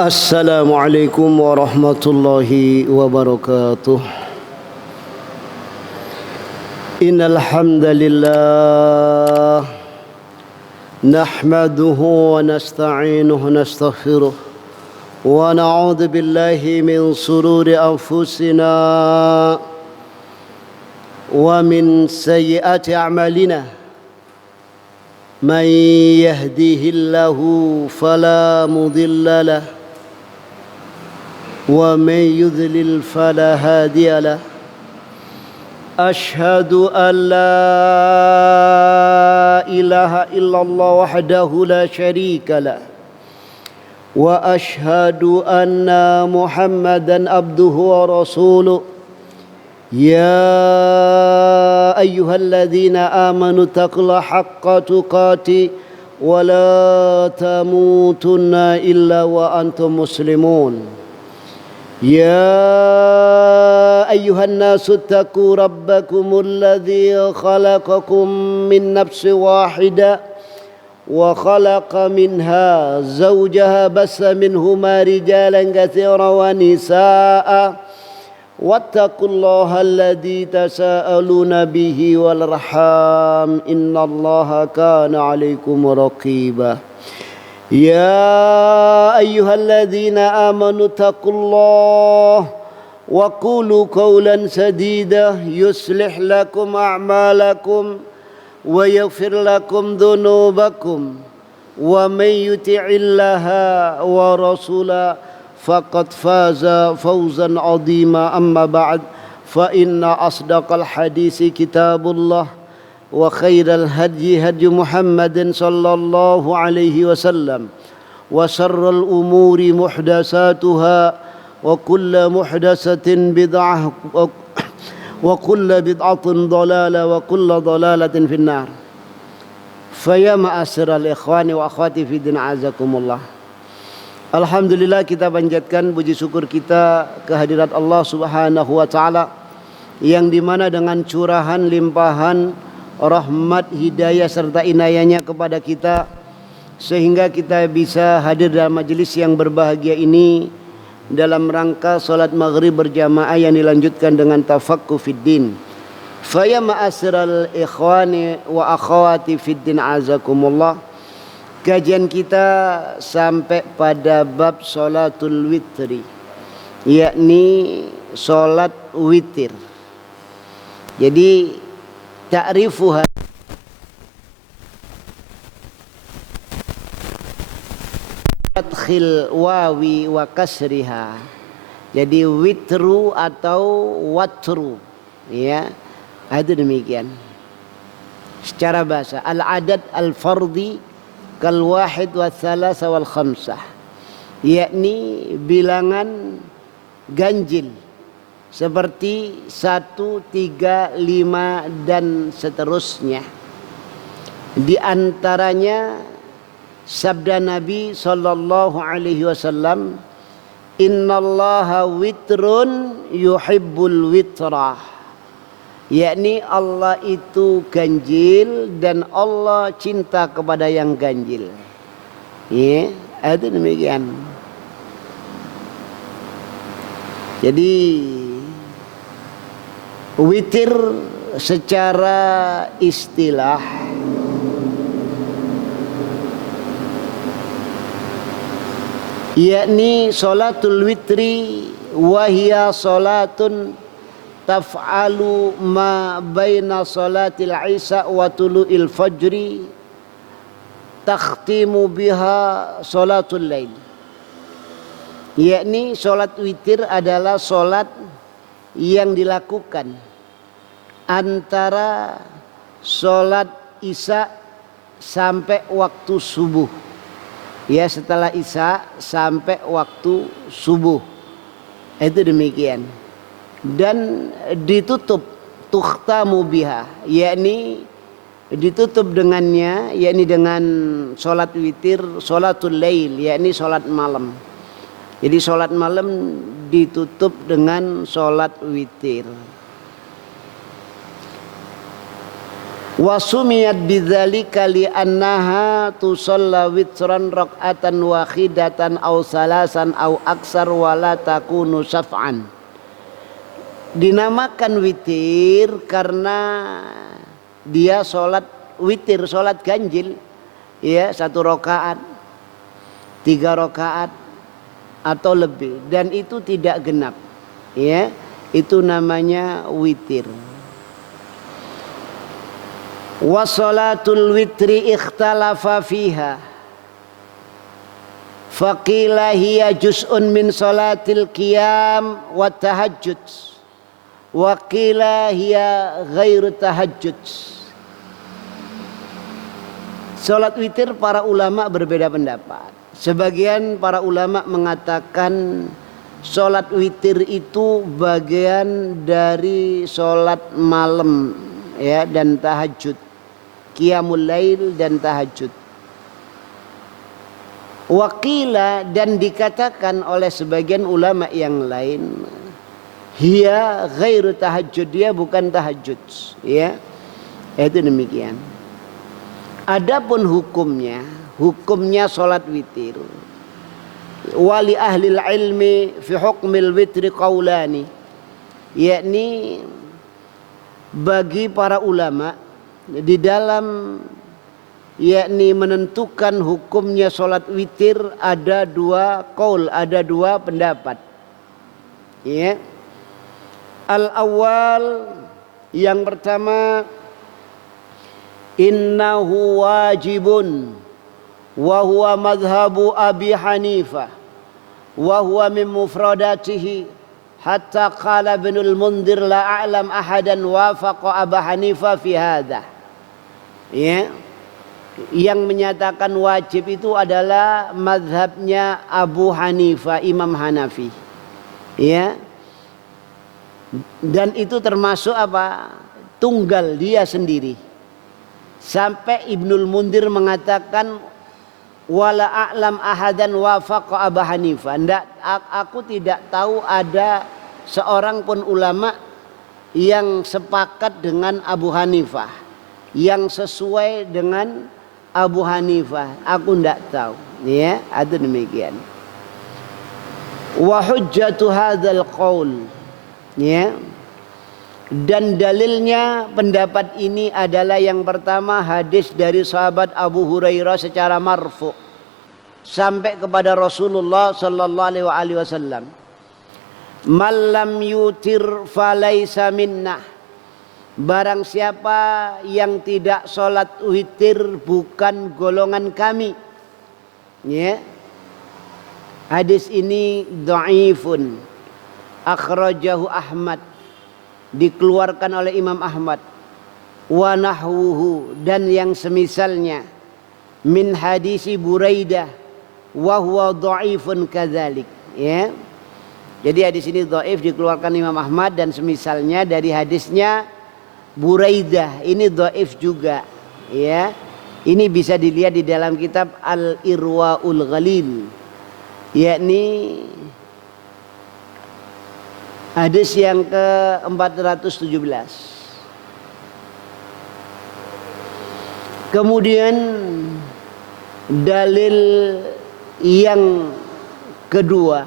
Assalamualaikum warahmatullahi wabarakatuh. Innal hamdalillah nahmaduhu wa nasta'inuhu wa nastaghfiruh wa na'udzu billahi min shururi anfusina wa min sayyiati a'malina. Man yahdihillahu fala mudilla lahu ومن يضلل فلا هادي له أشهد أن لا إله إلا الله وحده لا شريك له وأشهد أن محمدا عبده ورسوله يا أيها الذين آمنوا اتقوا الله حق تقاته ولا تموتن إلا وأنتم مسلمون يا أيها الناس اتقوا ربكم الذي خلقكم من نفس واحدة وخلق منها زوجها بث منهما رجالا كثيرا ونساء واتقوا الله الذي تساءلون به والأرحام إن الله كان عليكم رقيبا يا أيها الذين آمنوا اتقوا الله وقولوا قولا سديدا يصلح لكم أعمالكم ويغفر لكم ذنوبكم ومن يطع الله ورسوله فقد فاز فوزا عظيما أما بعد فإن أصدق الحديث كتاب الله وخير الهدي هدي محمد صلى الله عليه وسلم وشر الأمور محدثاتها وكل محدثة بدعة وكل بدعة ضلالة وكل ضلالة في النار. فيا معاشر الإخوان وأخواتي في الدين أعزكم الله. Alhamdulillah, kita panjatkan puji syukur kita kehadirat Allah Subhanahu wa taala yang dimana dengan curahan limpahan rahmat, hidayah serta inayahnya kepada kita sehingga kita bisa hadir dalam majelis yang berbahagia ini dalam rangka salat maghrib berjamaah yang dilanjutkan dengan tafaqquh fid din. Fa ya ma'asyiral ikhwani wa akhawati fid din azakumullah. Kajian kita sampai pada bab salatul witri, yakni salat witir. Jadi ta'rifuha fathil wawi wa kasriha. Jadi witru atau watru, ya, itu demikian secara bahasa. Al-adad al-fardi kal wahid wa thalatha wal khamsah, yakni bilangan ganjil seperti 1, 3, 5 dan seterusnya. Di antaranya sabda Nabi sallallahu alaihi wasallam, innallaha witrun yuhibbul witrah, yakni Allah itu ganjil dan Allah cinta kepada yang ganjil. Ya, itu demikian. Jadi witir secara istilah yakni salatul witri wahia salatun taf'alu ma baina salatil isya wa tulu'il fajri takhtimu biha salatul lail. Yakni salat witir adalah salat yang dilakukan antara sholat isya sampai waktu subuh, ya, setelah isya sampai waktu subuh, itu demikian. Dan ditutup tukhtamu biha, yakni ditutup dengannya, yakni dengan sholat witir, sholatul lail, yakni sholat malam. Jadi sholat malam ditutup dengan sholat witir. Wa sumiyat bidzalika li'annaha tusalla witran raq'atan wahidatan aw salasan aw aksar wala takunu syaf'an. Dinamakan witir karena dia sholat witir, sholat ganjil, ya, 1 rakaat, 3 rakaat atau lebih, dan itu tidak genap, ya, itu namanya witir. Wa salatul witri ikhtalafa fiha faqila hiya juz'un min salatil qiyam wa tahajjud wa qila hiya ghairu tahajjud. Salat witir para ulama berbeda pendapat. Sebagian para ulama mengatakan salat witir itu bagian dari salat malam, ya, dan tahajud, qiyamul lail dan tahajud. Waqila, dan dikatakan oleh sebagian ulama yang lain, hiya ghairu tahajud, dia bukan tahajud, ya. Itu demikian. Adapun hukumnya salat witir. Wali ahli ilmi fi hukmil witri qaulani, yakni bagi para ulama di dalam yakni menentukan hukumnya salat witir ada 2 qaul, ada 2 pendapat, ya. Al awal, yang pertama, innahu wajibun wa huwa madhhabu Abi Hanifah wa huwa min mufradatihi hatta qala Ibnul Mundhir la a'lam ahadan wafaqa Abu Hanifah fi hadha, ya. Yang menyatakan wajib itu adalah mazhabnya Abu Hanifah, Imam Hanafi, ya. Dan itu termasuk apa? Tunggal dia sendiri. Sampai Ibnul Mundhir mengatakan wala a'lam ahadan wafaqa Abu Hanifah. Aku tidak tahu ada seorang pun ulama yang sepakat dengan Abu Hanifah, yang sesuai dengan Abu Hanifah. Aku tidak tahu, ya. Itu demikian. Wa hujjatu hadzal qaul, ya. Dan dalilnya pendapat ini adalah yang pertama hadis dari sahabat Abu Hurairah secara marfu sampai kepada Rasulullah sallallahu alaihi wasallam. Man lam yutir falaisa minnah. Barang siapa yang tidak salat witir bukan golongan kami. Ya. Hadis ini dhaifun. Akhrajahu Ahmad, dikeluarkan oleh Imam Ahmad, wa nahwuhu, dan yang semisalnya, min hadisi Buraidah wa huwa dhaifun kadzalik, ya. Jadi hadis ini dhaif, dikeluarkan Imam Ahmad, dan semisalnya dari hadisnya Buraidah ini dhaif juga, ya. Ini bisa dilihat di dalam kitab Al-Irwaul Ghalil, yakni hadis yang ke-417. Kemudian dalil yang kedua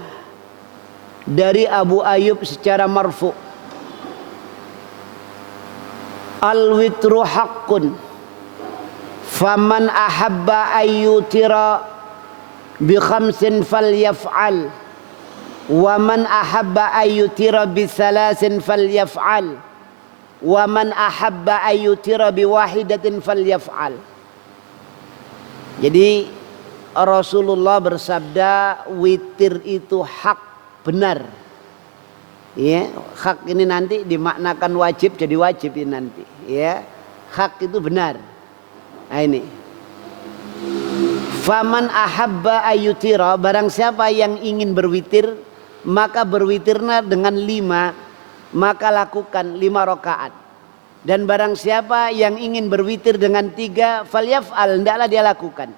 dari Abu Ayyub secara marfu. Al-witru haqqun faman ahabba ayyutira bi khamsin falyaf'al wa man ahabba ayyutira bi salasin falyaf'al wa man ahabba ayyutira bi wahidatin falyaf'al. Jadi Rasulullah bersabda witir itu hak, benar, ya. Hak ini nanti dimaknakan wajib jadi wajib ini nanti, ya. Hak itu benar. Nah ini, faman ahabba ayyutira, barang siapa yang ingin berwitir maka berwitirna dengan 5, maka lakukan 5 rakaat. Dan barang siapa yang ingin berwitir dengan 3, falyaf'al, hendaklah dia lakukan.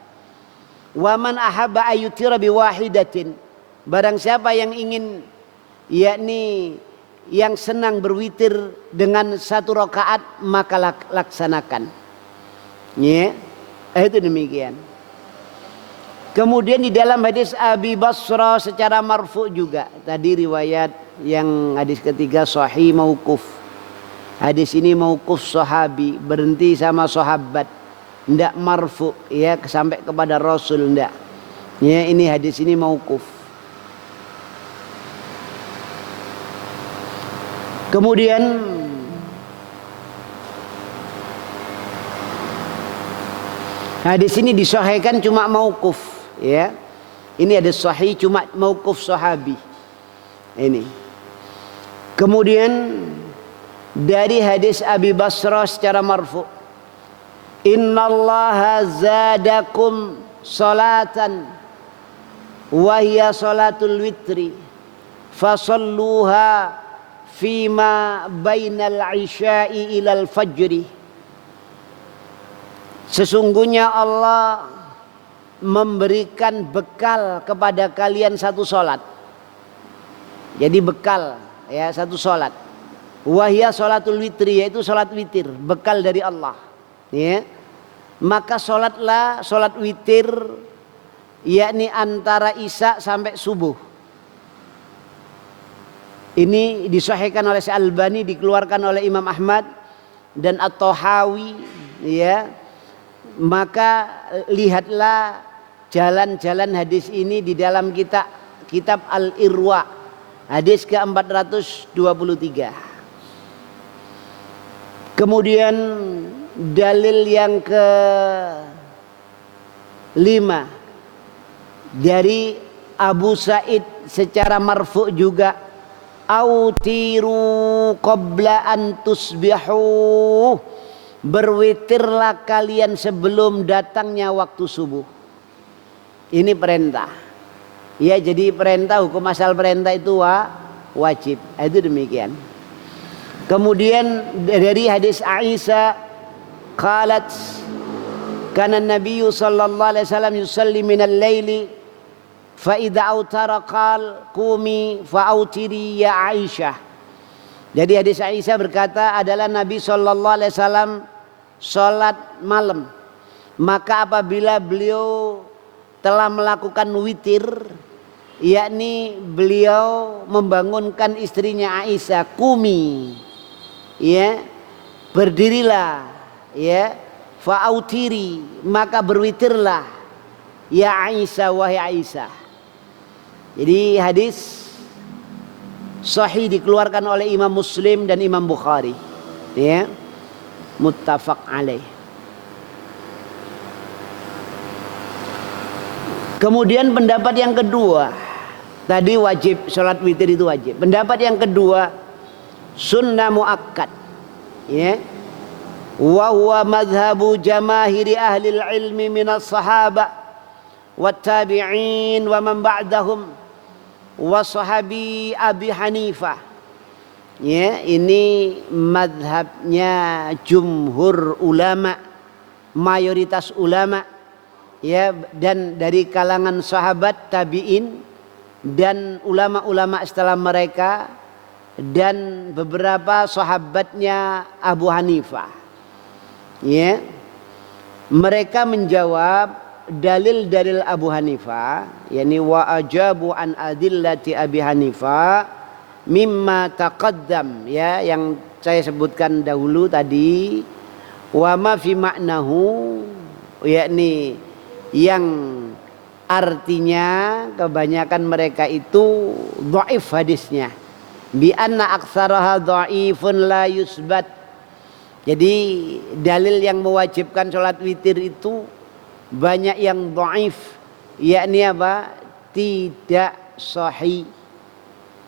Wa man ahabba ayyutira biwahidatin, barang siapa yang ingin, yakni yang senang berwitir dengan 1 rakaat, maka laksanakan. Ya, itu demikian. Kemudian di dalam hadis Abi Basrah secara marfu juga. Tadi riwayat yang hadis ketiga sahih mauquf. Hadis ini mauquf sahabi, berhenti sama sahabat. Ndak marfu ya sampai kepada Rasul ndak. Ya, ini hadis ini mauquf. Kemudian hadis ini disahihkan cuma mauquf ya. Ini ada sahih cuma mauquf sahabi. Ini. Kemudian dari hadis Abi Basrah secara marfu. Innallaha zadakum salatan wa hiya salatul witri fasalluha fima bainal isya'i ilal fajri. Sesungguhnya Allah memberikan bekal kepada kalian satu solat. Jadi bekal ya satu solat. Wahya salatul witri, yaitu solat witir, bekal dari Allah. Ya. Maka solatlah solat witir, yakni antara isya sampai subuh. Ini disahihkan oleh Al-Albani, dikeluarkan oleh Imam Ahmad dan At-Tahawi. Ya. Maka lihatlah jalan-jalan hadis ini di dalam kitab Al-Irwa, hadis ke-423. Kemudian dalil yang ke-5 dari Abu Sa'id secara marfu juga, autiru qabla an tusbihu, berwitirlah kalian sebelum datangnya waktu subuh. Ini perintah. Ya, jadi perintah, hukum asal perintah itu wajib. Itu demikian. Kemudian dari hadis Aisyah qalat kana Nabi sallallahu alaihi wasallam yusalli minal laili fa idza autara qal qumi fa autiri ya Aisyah. Jadi hadis Aisyah berkata adalah Nabi sallallahu alaihi wasallam salat malam, maka apabila beliau telah melakukan witir, yakni beliau membangunkan istrinya Aisyah, kumi, ya, berdirilah, ya, fa'autiri, maka berwitirlah, ya Aisyah, wahai Aisyah. Jadi hadis sahih dikeluarkan oleh Imam Muslim dan Imam Bukhari, ya, muttafaq alaih. Kemudian pendapat yang kedua, tadi wajib, sholat witir itu wajib. Pendapat yang kedua, sunnah muakkad, ya, wa huwa madhabu jamahiri ahli ilmi minas sahaba wat tabi'in wa man ba'dahum wa sahabi Abi Hanifah. Ya, ini madhabnya jumhur ulama, mayoritas ulama, ya, dan dari kalangan sahabat, tabi'in, dan ulama-ulama setelah mereka, dan beberapa sahabatnya Abu Hanifah. Ya, mereka menjawab dalil-dalil Abu Hanifah, yakni wa ajabu an adillati Abi Hanifah mimma taqaddam, ya, yang saya sebutkan dahulu tadi, wa ma fi maknahu, yakni yang artinya kebanyakan mereka itu dhaif hadisnya, bi anna aktsaraha dhaifun la yusbat. Jadi dalil yang mewajibkan sholat witir itu banyak yang dhaif, yakni apa? Tidak sahih.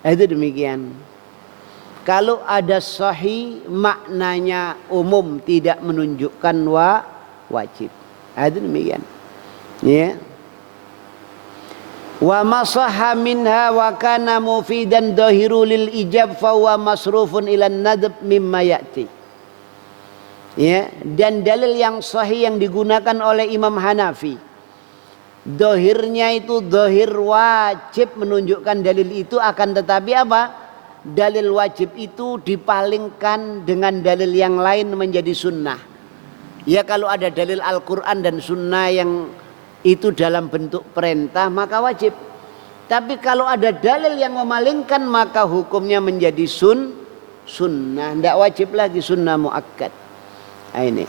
Itu demikian. Kalau ada sahih maknanya umum, tidak menunjukkan wajib. Itu demikian. Ya. Wa masahha minha wa kana mufidan dhahiru lil ijab fa huwa masrufun ila nadb mimma ya'ti. Ya, dan dalil yang sahih yang digunakan oleh Imam Hanafi, dohirnya itu dohir wajib menunjukkan dalil itu, akan tetapi apa? Dalil wajib itu dipalingkan dengan dalil yang lain menjadi sunnah. Ya kalau ada dalil Al-Quran dan Sunnah yang itu dalam bentuk perintah maka wajib. Tapi kalau ada dalil yang memalingkan maka hukumnya menjadi sunnah. Tidak wajib lagi sunnah muakkad. Nah, ini.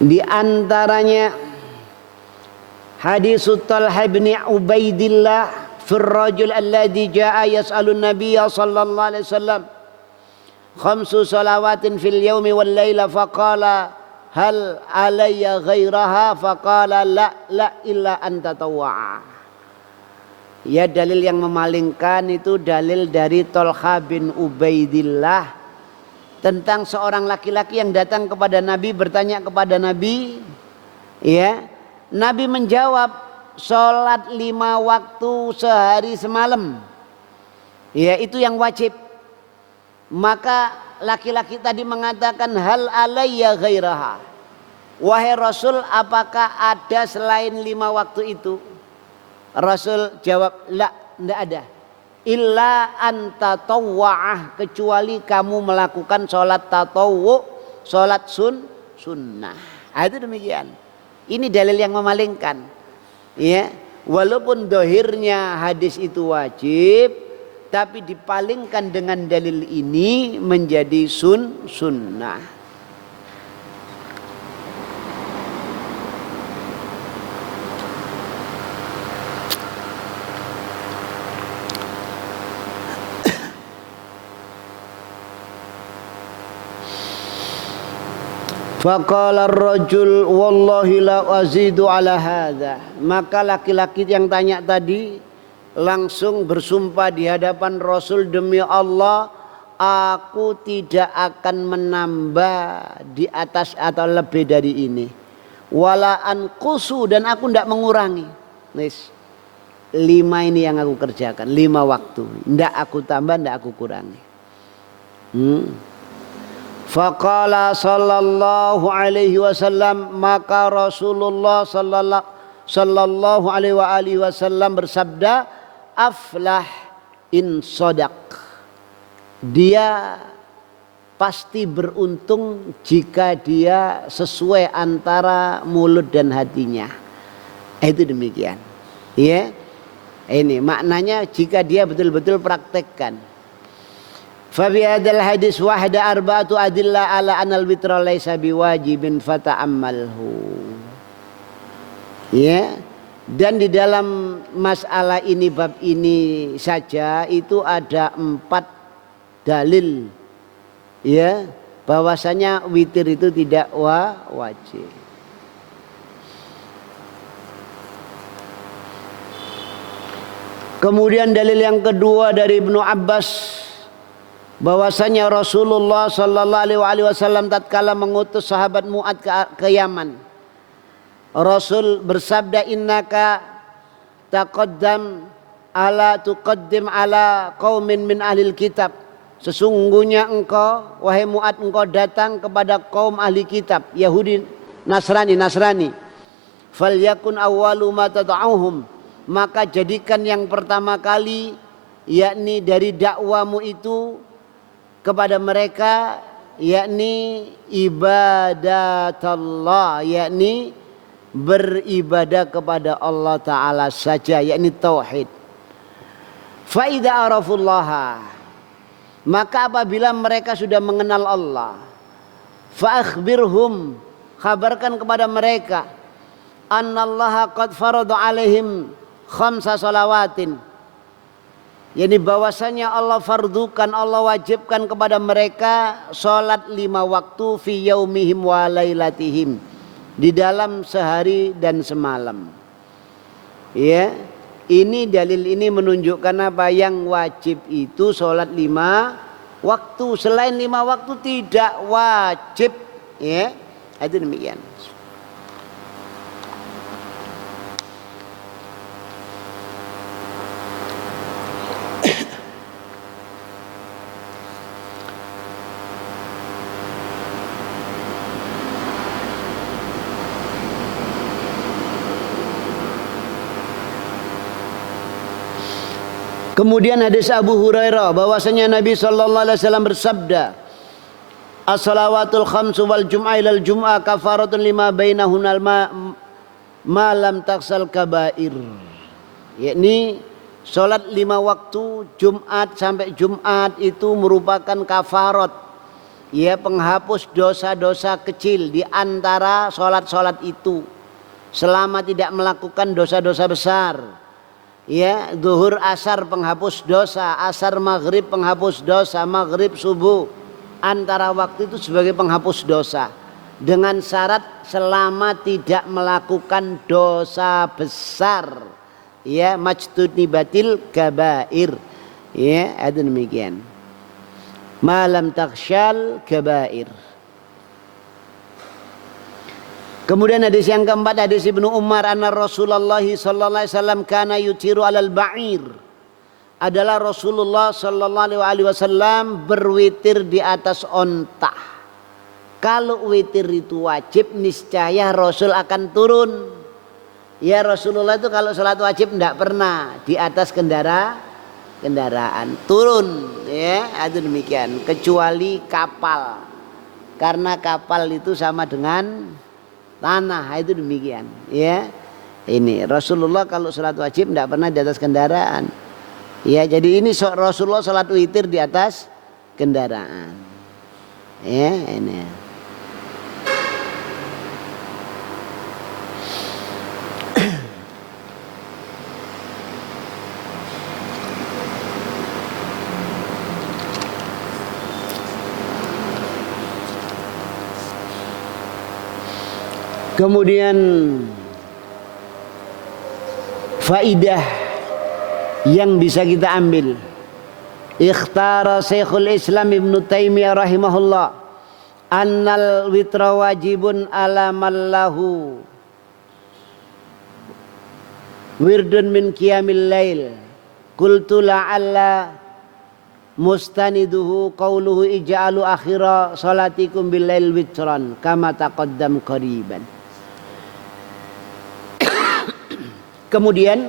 Di antaranya hadis Talha bin Ubaidillah fir rajul alladhi jaa yas'alun nabiyya sallallahu alaihi wasallam khamsu salawatin fil yaumi wal laila faqala hal alayya ghairaha faqala la illa an tatawwa'a. Ya dalil yang memalingkan itu dalil dari Talha bin Ubaidillah tentang seorang laki-laki yang datang kepada Nabi bertanya kepada Nabi, ya. Nabi menjawab sholat 5 waktu sehari semalam, ya itu yang wajib. Maka laki-laki tadi mengatakan hal alayya ghairaha, wahai Rasul apakah ada selain 5 waktu itu? Rasul jawab la, tidak ada. Illa anta tawwa'ah, kecuali kamu melakukan sholat tatawwu, sholat sunnah. Itu demikian. Ini dalil yang memalingkan, ya. Walaupun dohirnya hadis itu wajib, tapi dipalingkan dengan dalil ini menjadi sunnah. Faqala ar-rajul wallahi la azidu ala hadza. Maka laki-laki yang tanya tadi langsung bersumpah di hadapan Rasul, demi Allah aku tidak akan menambah di atas atau lebih dari ini. Wala anqusu, dan aku tidak mengurangi. Nis 5 ini yang aku kerjakan, 5 waktu. Tidak aku tambah, tidak aku kurangi. Faqala sallallahu alaihi wasallam, maka Rasulullah sallallahu alaihi wasallam bersabda, aflah in shadaq. Dia pasti beruntung jika dia sesuai antara mulut dan hatinya. Itu demikian. Ya. Ini maknanya jika dia betul-betul praktekkan. Fabi hadzal hadis wahda arba'atu adillah ala anal witra laisa biwajibin fata'ammalhu. Ya. Dan di dalam masalah ini, bab ini saja itu ada 4 dalil, ya, bahwasanya witir itu tidak wajib. Kemudian dalil yang kedua dari Ibnu Abbas, bahwasanya Rasulullah sallallahu alaihi wasallam tatkala mengutus sahabat Mu'ad ke Yaman, Rasul bersabda, innaka taqaddam ala tuqaddim ala qaumin min ahlil kitab. Sesungguhnya engkau wahai Mu'ad, engkau datang kepada kaum ahli kitab, Yahudi, Nasrani. Falyakun awwalu ma tad'uhum, maka jadikan yang pertama kali, yakni dari dakwamu itu kepada mereka, yakni ibadatullah, yakni beribadah kepada Allah Ta'ala saja, yakni tauhid. Fa idza arafullaha, maka apabila mereka sudah mengenal Allah, fa akhbirhum, kabarkan kepada mereka, annallaha qad farada alaihim 5 salawatin, yakni bahwasanya Allah fardukan, Allah wajibkan kepada mereka sholat 5 waktu fi yaumihim wa lailatihim, di dalam sehari dan semalam. Ya, ini dalil ini menunjukkan apa? Yang wajib itu sholat 5 waktu, selain 5 waktu tidak wajib. Ya, itu demikian. Kemudian hadis Abu Hurairah bahwasanya Nabi sallallahu alaihi wasallam bersabda, as-salawatul khamsu wal jum'ah ilal jum'ah kafaratun lima bainahunal ma lam taksal kabair. Yakni sholat 5 waktu Jumat sampai Jumat itu merupakan kafarat, ya, penghapus dosa-dosa kecil di antara sholat-sholat itu selama tidak melakukan dosa-dosa besar. Ya, zuhur asar penghapus dosa, asar maghrib penghapus dosa, maghrib subuh antara waktu itu sebagai penghapus dosa dengan syarat selama tidak melakukan dosa besar, ya, majtunibatil kabair, ya, ada demikian, malam taksyal kabair. Kemudian hadis yang keempat, hadis Ibnu Umar anna Rasulullah sallallahu alaihi wasallam kana yutiru alal ba'ir. Adalah Rasulullah sallallahu alaihi wasallam berwitir di atas onta. Kalau witir itu wajib, niscaya Rasul akan turun. Ya, Rasulullah itu kalau salat wajib tidak pernah di atas kendaraan turun, ya, itu demikian, kecuali kapal. Karena kapal itu sama dengan tanah, itu demikian, ya. Ini Rasulullah kalau salat wajib tidak pernah di atas kendaraan, ya. Jadi ini Rasulullah salat witir di atas kendaraan, ya, ini. Kemudian faidah yang bisa kita ambil, ikhtara Syekhul Islam Ibnu Taimiyah rahimahullah annal witra wajibun ala man lahu wirdun min qiyamil lail. Qultu la'alla mustaniduhu qauluhu ij'alu akhira salatikum bil lail witran kama taqaddam qariban. Kemudian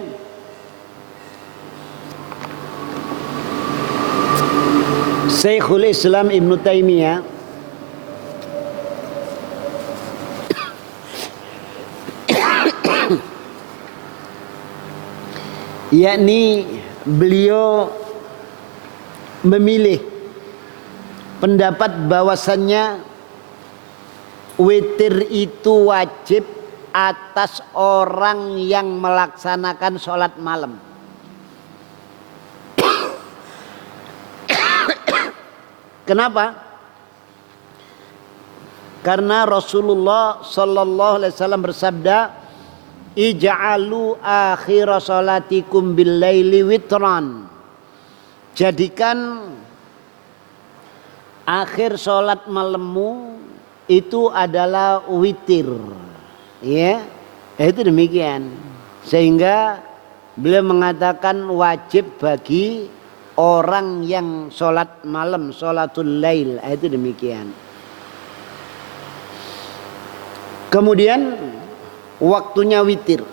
Syekhul Islam Ibnu Taimiyah yakni beliau memilih pendapat bahwasannya witir itu wajib atas orang yang melaksanakan sholat malam. Kenapa? Karena Rasulullah sallallahu alaihi wasallam bersabda, ij'alu akhir salatikum bil laili witran. Jadikan akhir sholat malammu itu adalah witir. Ya, itu demikian. Sehingga beliau mengatakan wajib bagi orang yang sholat malam, sholatul lail, itu demikian. Kemudian waktunya witir.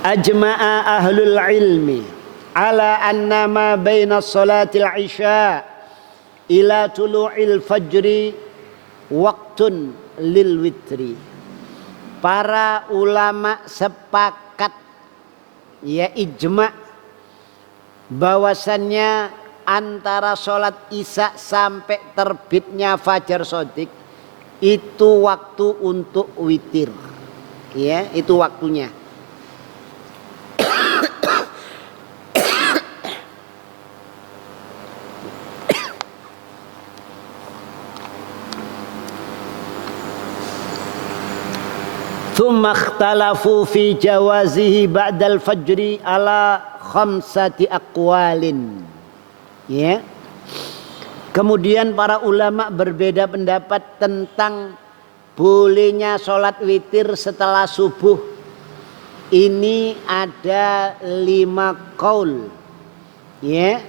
Ajma'a ahlul ilmi ala anna ma baina salatil isya ila tulu'il fajri waqtun lil witri. Para ulama sepakat, ya, ijma' bahwasannya antara sholat isya sampai terbitnya fajar shadiq itu waktu untuk witir, ya, itu waktunya. Tsumma ikhtalafu fi jawazihi ba'dal fajri ala khamsati aqwalin. Ya. Kemudian para ulama berbeda pendapat tentang bolehnya sholat witir setelah subuh. Ini ada 5 qaul. Ya.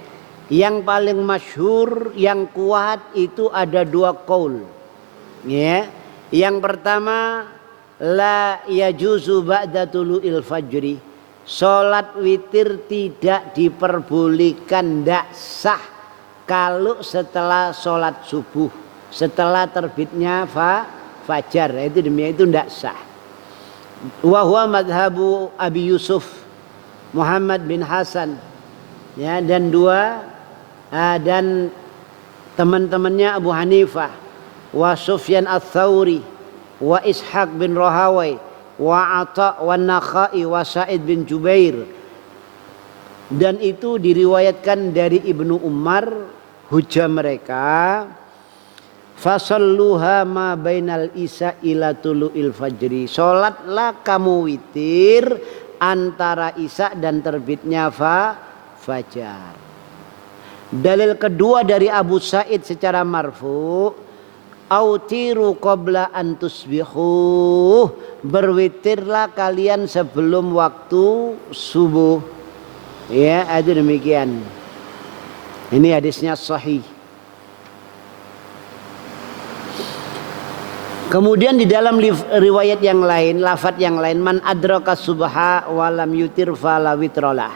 Yang paling masyhur, yang kuat itu ada 2 qaul. Ya. Yang pertama, la yajuzu ba'da tulu'il fajri, Sholat witir tidak diperbolehkan, tidak sah kalau setelah sholat subuh, setelah terbitnya fajar, itu demikian, itu tidak sah. Wa huwa madhabu Abi Yusuf Muhammad bin Hasan, ya, dan dan teman-temannya Abu Hanifah, wa Sufyan ats-Tsauri, wa Ishaq bin Rahawai, wa Atha wa Nakhai, wa Sa'id bin Jubair. Dan itu diriwayatkan dari Ibnu Umar, hujah mereka, fasalluha ma bainal isya ila tulu'il fajri, salatlah kamu witir antara isya dan terbitnya fajar. Dalil kedua dari Abu Sa'id secara marfu, autiru qabla an tusbihu, berwitirlah kalian sebelum waktu subuh. Ya, itu demikian. Ini hadisnya sahih. Kemudian di dalam riwayat yang lain, lafaz yang lain, man adraka subha wa lam yutir fala witralah.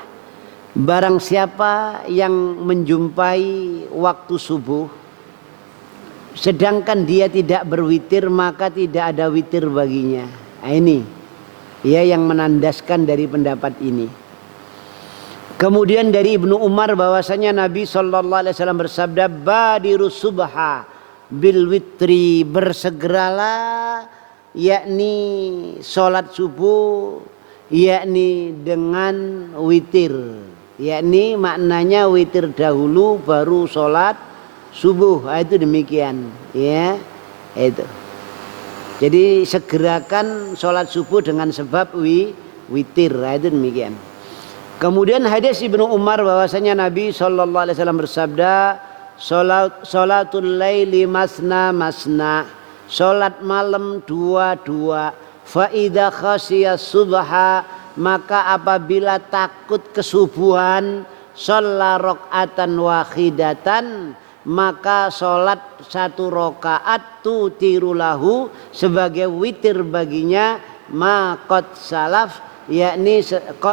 Barang siapa yang menjumpai waktu subuh sedangkan dia tidak berwitir, maka tidak ada witir baginya. Nah, ini ya yang menandaskan dari pendapat ini. Kemudian dari Ibnu Umar bahwasanya Nabi SAW bersabda, badiru subha bil witri, bersegeralah yakni sholat subuh yakni dengan witir, yakni maknanya witir dahulu baru sholat subuh. Itu demikian, ya, itu. Jadi segerakan sholat subuh dengan sebab witir. Itu demikian. Kemudian hadis Ibnu Umar bahwasanya Nabi SAW bersabda, sholatul laili masna masna, sholat malam dua-dua. Fa idza khashiya subha, maka apabila takut kesubuhan, shalla rakaatan wahidatan, maka sholat satu rakaat tutirulahu, sebagai witir baginya, maqad salaf, yakni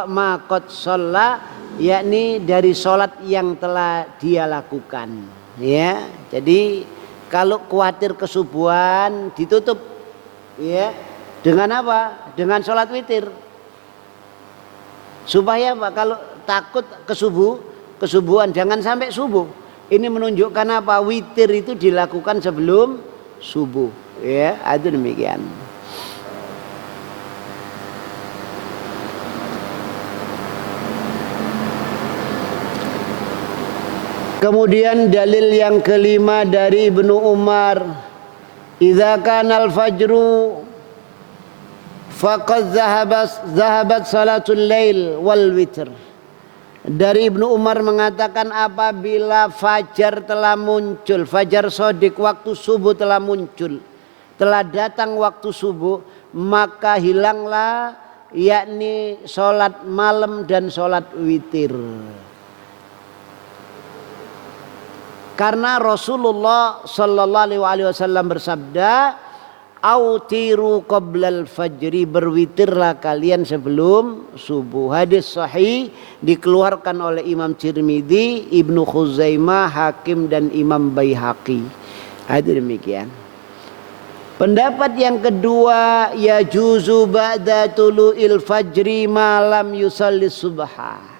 maqad shalla, yakni dari sholat yang telah dia lakukan. Ya, jadi kalau khawatir kesubuhan ditutup, ya, dengan apa? Dengan sholat witir. Supaya apa? Kalau takut kesubuhan jangan sampai subuh. Ini menunjukkan apa? Witir itu dilakukan sebelum subuh. Ya, itu demikian. Kemudian dalil yang kelima dari Ibnu Umar, idza kana al-fajru faqad zahabat salatul lail wal witr. Dari Ibnu Umar mengatakan apabila fajar telah muncul, fajar shadiq, waktu subuh telah muncul, telah datang waktu subuh, maka hilanglah yakni sholat malam dan sholat witir. Karena Rasulullah sallallahu alaihi wasallam bersabda, autiru qablal fajri, berwitirlah kalian sebelum subuh. Hadis sahih dikeluarkan oleh Imam Tirmidzi, Ibnu Khuzaimah, Hakim dan Imam Baihaqi. Itu demikian. Pendapat yang kedua, ya juzu ba'da tulu'il fajri malam yusalli subha.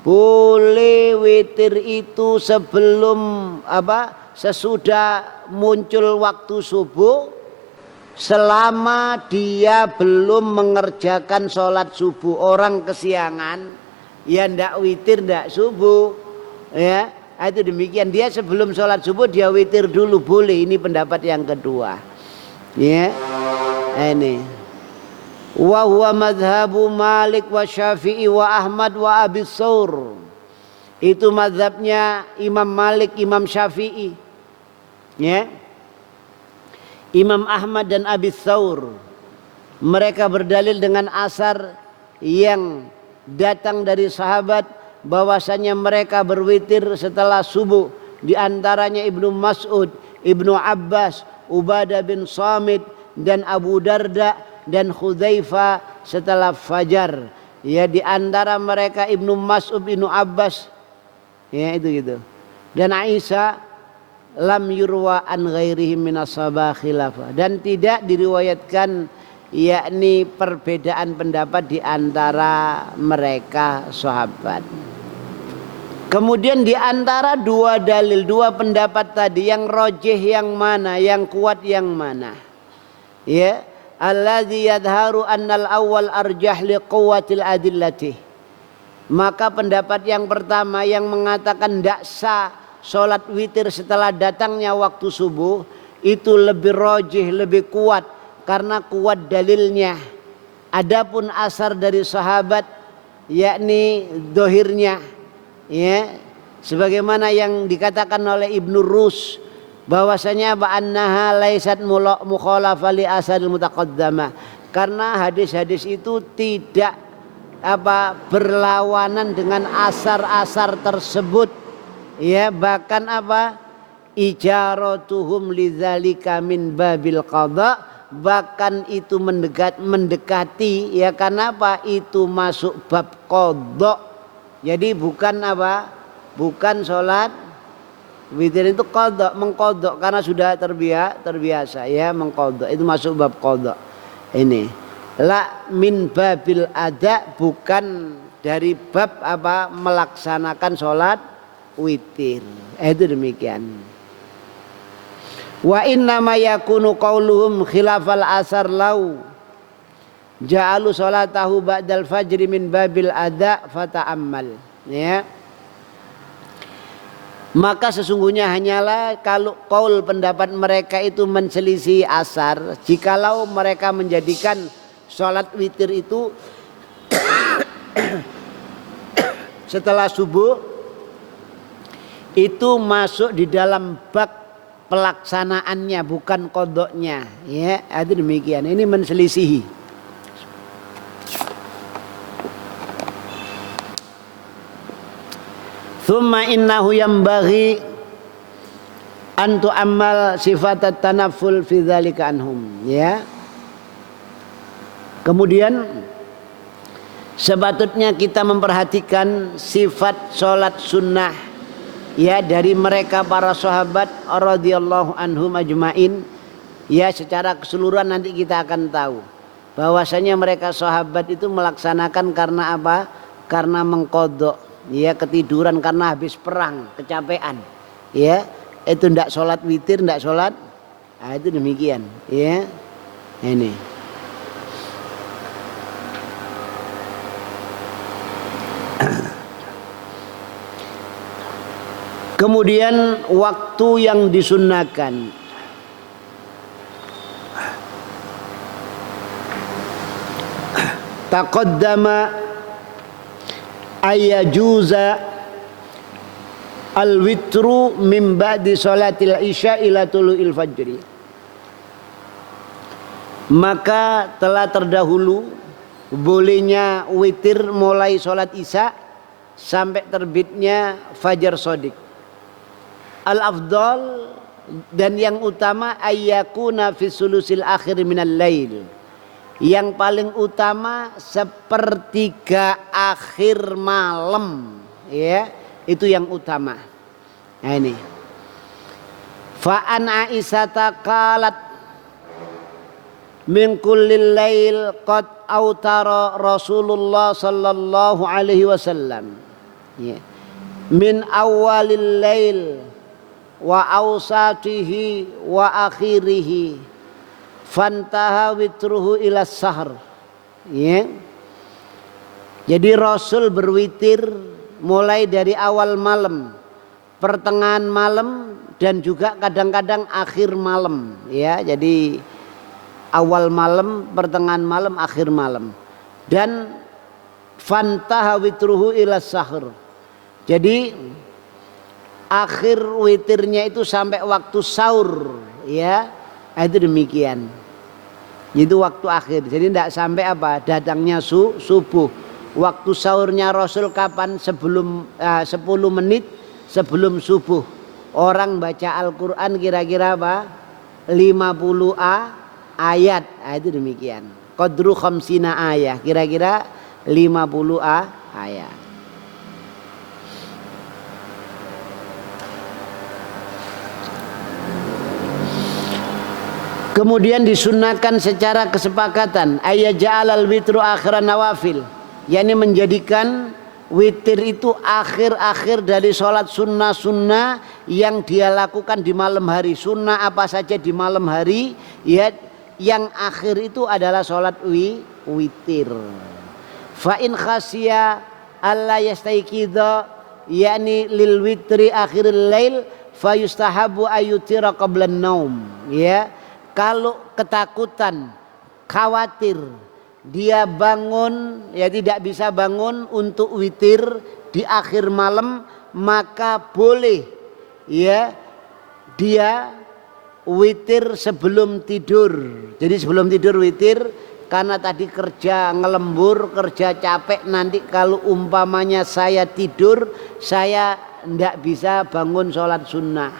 Boleh witir itu sebelum sesudah muncul waktu subuh, selama dia belum mengerjakan sholat subuh. Orang kesiangan, ya ndak witir ndak subuh, ya itu demikian. Dia sebelum sholat subuh dia witir dulu, boleh. Ini pendapat yang kedua, ya. Ini wa huwa madhabu Malik wa Syafi'i wa Ahmad wa Abi Tsaur. Itu mazhabnya Imam Malik, Imam Syafi'i, ya, Imam Ahmad dan Abi Tsaur. Mereka berdalil dengan asar yang datang dari sahabat bahwasanya mereka berwitir setelah subuh. Di antaranya Ibnu Mas'ud, Ibnu Abbas, Ubadah bin Samit dan Abu Darda dan Hudzaifah setelah fajar. Ya di antara mereka Ibnu Mas'ud, Ibnu Abbas. Ya itu gitu. Dan Aisyah lam yurwa an ghairihim minas sahabah khilafah, dan tidak diriwayatkan yakni perbedaan pendapat di antara mereka sahabat. Kemudian di antara dua dalil, dua pendapat tadi, yang rojih yang mana, yang kuat yang mana? Ya, alladzi yadharu annal awwal arjah liquwwatil adillati. Maka pendapat yang pertama yang mengatakan tidak sah sholat witir setelah datangnya waktu subuh itu lebih rojih, lebih kuat karena kuat dalilnya. Adapun asar dari sahabat yakni dohirnya, ya, sebagaimana yang dikatakan oleh Ibnu Rus bahwasanya ba'annaha laisat mukhalafah li asadil mutaqaddamah, karena hadis-hadis itu tidak berlawanan dengan asar-asar tersebut, ya, bahkan ijaratuhum lidzalika min babil qada, bahkan itu mendekati, ya, kenapa itu masuk bab qada. Jadi bukan bukan sholat witir itu qada, mengqada karena sudah terbiasa, ya, mengqada itu masuk bab qada. Ini la min babil ada, bukan dari bab melaksanakan sholat witir. Itu demikian. Wa inna ma yakunu qauluhum khilafal asar lau ja'alu sholatahu ba'dal fajri min babil ada fata'ammal, ya. Maka sesungguhnya hanyalah kalau qaul pendapat mereka itu menselisih asar, jikalau mereka menjadikan sholat witir itu setelah subuh itu masuk di dalam bab pelaksanaannya, bukan qadanya, ya. Itu demikian. Ini menselisihi. Thumma innahu yambaghi an tu'ammal sifat at-tanafful fi dzalika anhum, ya. Kemudian sepatutnya kita memperhatikan sifat sholat sunnah, ya, dari mereka para sahabat radhiyallahu anhum ajmain, ya. Secara keseluruhan nanti kita akan tahu bahwasanya mereka sahabat itu melaksanakan karena apa? Karena mengqadha, ya, ketiduran karena habis perang, kecapean, ya. Itu ndak sholat witir, ndak sholat. Itu demikian, ya. Ini. Kemudian waktu yang disunnahkan. Taqaddama ayajuza al-witru min ba'di salatil isya ila tulu'il fajri. Maka telah terdahulu bolehnya witir mulai sholat isya sampai terbitnya fajar shadiq. Al-afdal dan yang utama ayyakuna fi sulusil akhir minal lail. Yang paling utama sepertiga akhir malam, ya, itu yang utama. Nah ini. Fa an Aisyah qalat min kullil lail qad autara Rasulullah sallallahu alaihi wasallam, ya, min awalil lail wa awsatihi wa akhirihi fantaha witruhu ila sahar, ya. Jadi Rasul berwitir mulai dari awal malam, pertengahan malam, dan juga kadang-kadang akhir malam, ya. Jadi awal malam, pertengahan malam, akhir malam. Dan fantaha witruhu ila sahar. Jadi akhir witirnya itu sampai waktu sahur, ya. Itu demikian. Itu waktu akhir. Jadi tidak sampai datangnya subuh. Waktu sahurnya Rasul kapan? Sebelum 10 menit sebelum subuh. Orang baca Al-Quran kira-kira 50 ayat. Itu demikian. Qadru khamsina ayat. Kira-kira 50 ayat. Kemudian disunahkan secara kesepakatan ayat ja'alal witru akhiran nawafil, yakni menjadikan witir itu akhir-akhir dari sholat sunnah-sunnah yang dia lakukan di malam hari. Sunnah apa saja di malam hari, ya, yang akhir itu adalah sholat witir. Fa in khasya alla yastaiqidha, yakni lil witri akhiril lail fa yustahabu ayutira qabla naum, ya. Kalau ketakutan, khawatir dia bangun, ya tidak bisa bangun untuk witir di akhir malam, maka boleh ya dia witir sebelum tidur. Jadi sebelum tidur witir, karena tadi kerja ngelembur, kerja capek, nanti kalau umpamanya saya tidur, saya tidak bisa bangun sholat sunnah,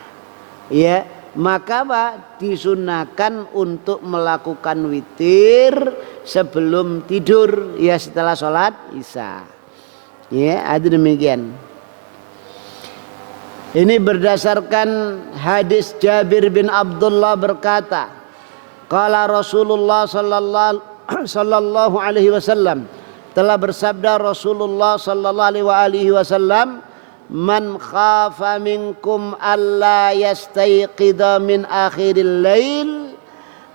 ya. Maka Pak, disunahkan untuk melakukan witir sebelum tidur, ya setelah sholat isya. Ya, ada demikian. Ini berdasarkan hadis Jabir bin Abdullah berkata, qala Rasulullah sallallahu alaihi wasallam, telah bersabda Rasulullah sallallahu alaihi wasallam, man khafa minkum alla yastayqidha min akhiril lail,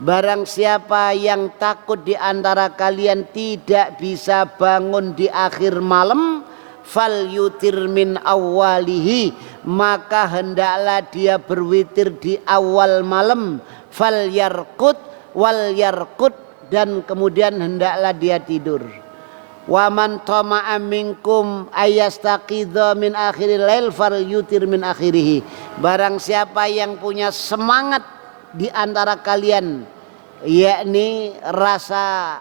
barang siapa yang takut di antara kalian tidak bisa bangun di akhir malam, fal yutir min awwalihi, maka hendaklah dia berwitir di awal malam, fal yarqut wal yarqut, dan kemudian hendaklah dia tidur. Wa man tama'a minkum ayastaqidha min akhiril lail fal yutir min akhirih, barang siapa yang punya semangat di antara kalian, yakni rasa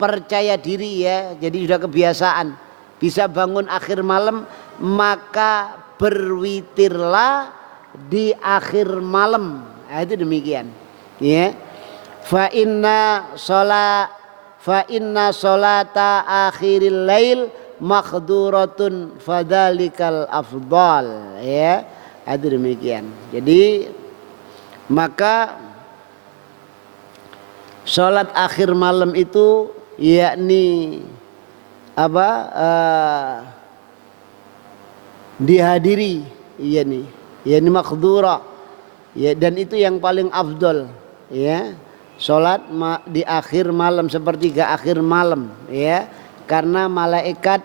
percaya diri, ya, jadi sudah kebiasaan bisa bangun akhir malam, maka berwitirlah di akhir malam. Nah, itu demikian, ya. Fa inna sholata akhiril lail makhduratun fadzalikal afdal, ya. Itu demikian. Jadi maka sholat akhir malam itu yakni apa, dihadiri, yakni makhdura, ya, dan itu yang paling afdal, ya. Sholat di akhir malam, sepertiga akhir malam, ya, karena malaikat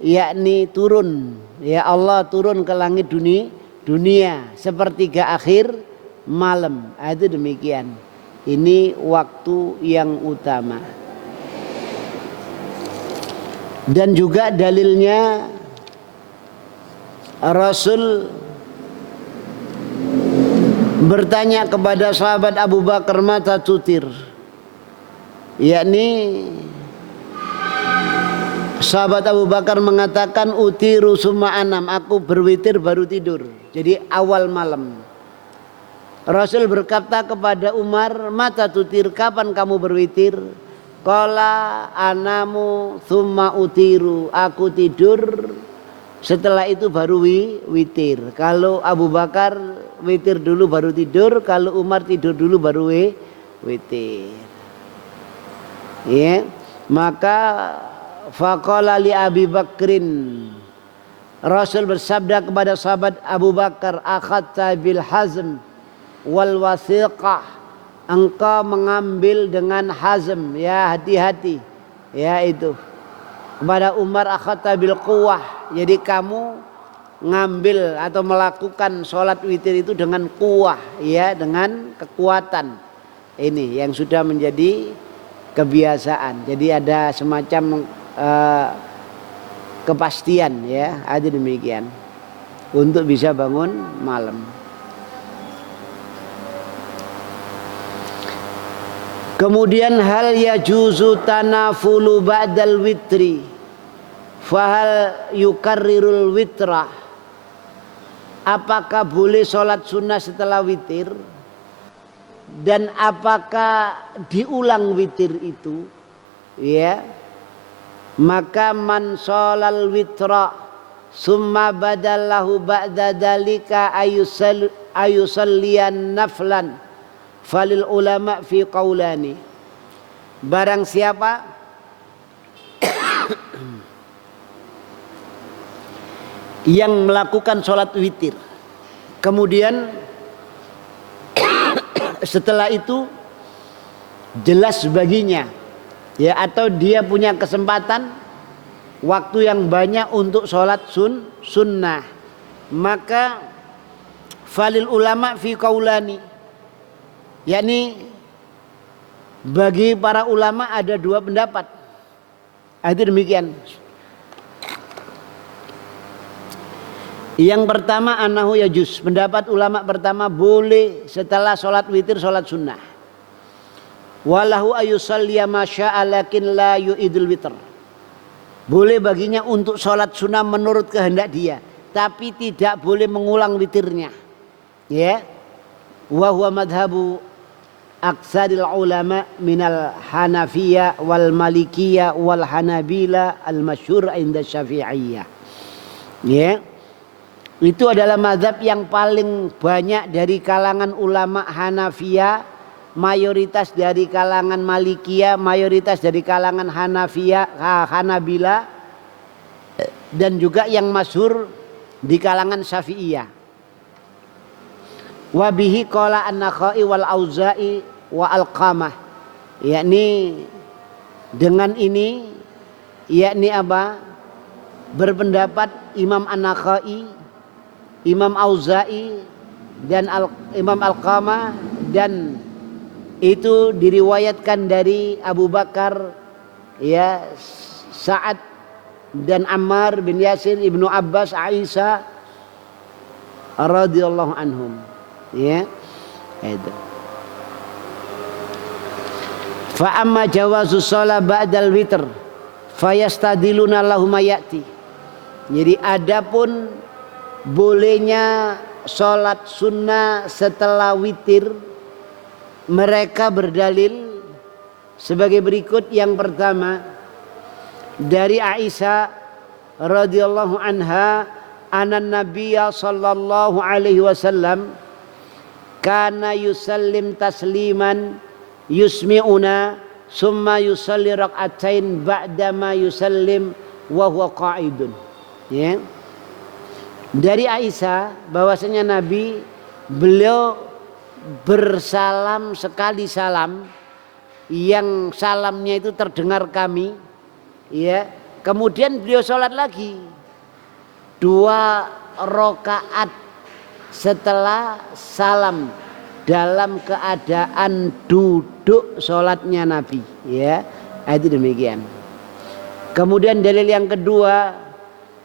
yakni turun, ya, Allah turun ke langit dunia sepertiga akhir malam. Itu demikian. Ini waktu yang utama. Dan juga dalilnya Rasul bertanya kepada sahabat Abu Bakar, mata tutir, yakni sahabat Abu Bakar mengatakan utiru summa anam, aku berwitir baru tidur, jadi awal malam. Rasul berkata kepada Umar, mata tutir, kapan kamu berwitir? Qala anamu summa utiru, aku tidur setelah itu baru witir. Kalau Abu Bakar witir dulu baru tidur, kalau Umar tidur dulu baru witir. Ya, maka faqala li Abi Bakrin, Rasul bersabda kepada sahabat Abu Bakar, akhadta bil hazm wal wasiqah, engkau mengambil dengan hazm, ya, hati-hati, ya. Itu kepada Umar, akhadta bil quwwah, jadi kamu ngambil atau melakukan sholat witir itu dengan kuwah, ya, dengan kekuatan. Ini yang sudah menjadi kebiasaan. Jadi ada semacam kepastian, ya, ada demikian untuk bisa bangun malam. Kemudian hal yajuzu tanafulu ba'dal witri fahal yukarrirul witra, apakah boleh sholat sunnah setelah witir, dan apakah diulang witir itu, ya, maka man sholal witra summa badallahu ba'da dalika ayusalliyan naflan falil ulama fi qaulani. Barang siapa yang melakukan sholat witir kemudian setelah itu jelas baginya ya, atau dia punya kesempatan waktu yang banyak untuk sholat sunnah, maka falil ulama fi qaulani, yakni bagi para ulama ada dua pendapat. Itu demikian. Yang pertama annahu yajuz, pendapat ulama pertama boleh setelah sholat witir sholat sunnah. Walahu ayusalliya masya'a lakin la yu'idul witr. Boleh baginya untuk sholat sunnah menurut kehendak dia, tapi tidak boleh mengulang witirnya. Ya, wa huwa madhabu aksaril ulama minal hanafiyah wal malikiyah wal hanabila al masyhur inda syafi'iyah. Ya, itu adalah mazhab yang paling banyak dari kalangan ulama Hanafiyah, mayoritas dari kalangan Malikiyah, mayoritas dari kalangan Hanabila, dan juga yang masyhur di kalangan Syafi'iyah. Wa bihi qala an-Nakhai wal Auza'i wa Alqamah. Yakni dengan ini yakni apa? Berpendapat Imam An-Nakhai, Imam Auza'i dan Imam Alqamah, dan itu diriwayatkan dari Abu Bakar, ya, Sa'ad dan Ammar bin Yasir, Ibnu Abbas, Aisyah radhiyallahu anhum. Ya, itu. Fa amma jawazu shalah ba'dal witr fayastadiluna lahum ya'ti. Jadi adapun bolehnya sholat sunnah setelah witir, mereka berdalil sebagai berikut. Yang pertama dari Aisyah radhiyallahu anha, anan nabiyya sallallahu alaihi wasallam kana yusallim tasliman yusmi'una summa yusalli rak'atain ba'dama yusallim wa huwa qa'idun. Ya, dari Aisyah bahwasanya Nabi beliau bersalam sekali salam, yang salamnya itu terdengar kami, ya, kemudian beliau sholat lagi 2 rakaat setelah salam dalam keadaan duduk sholatnya Nabi, ya. Itu demikian. Kemudian dalil yang kedua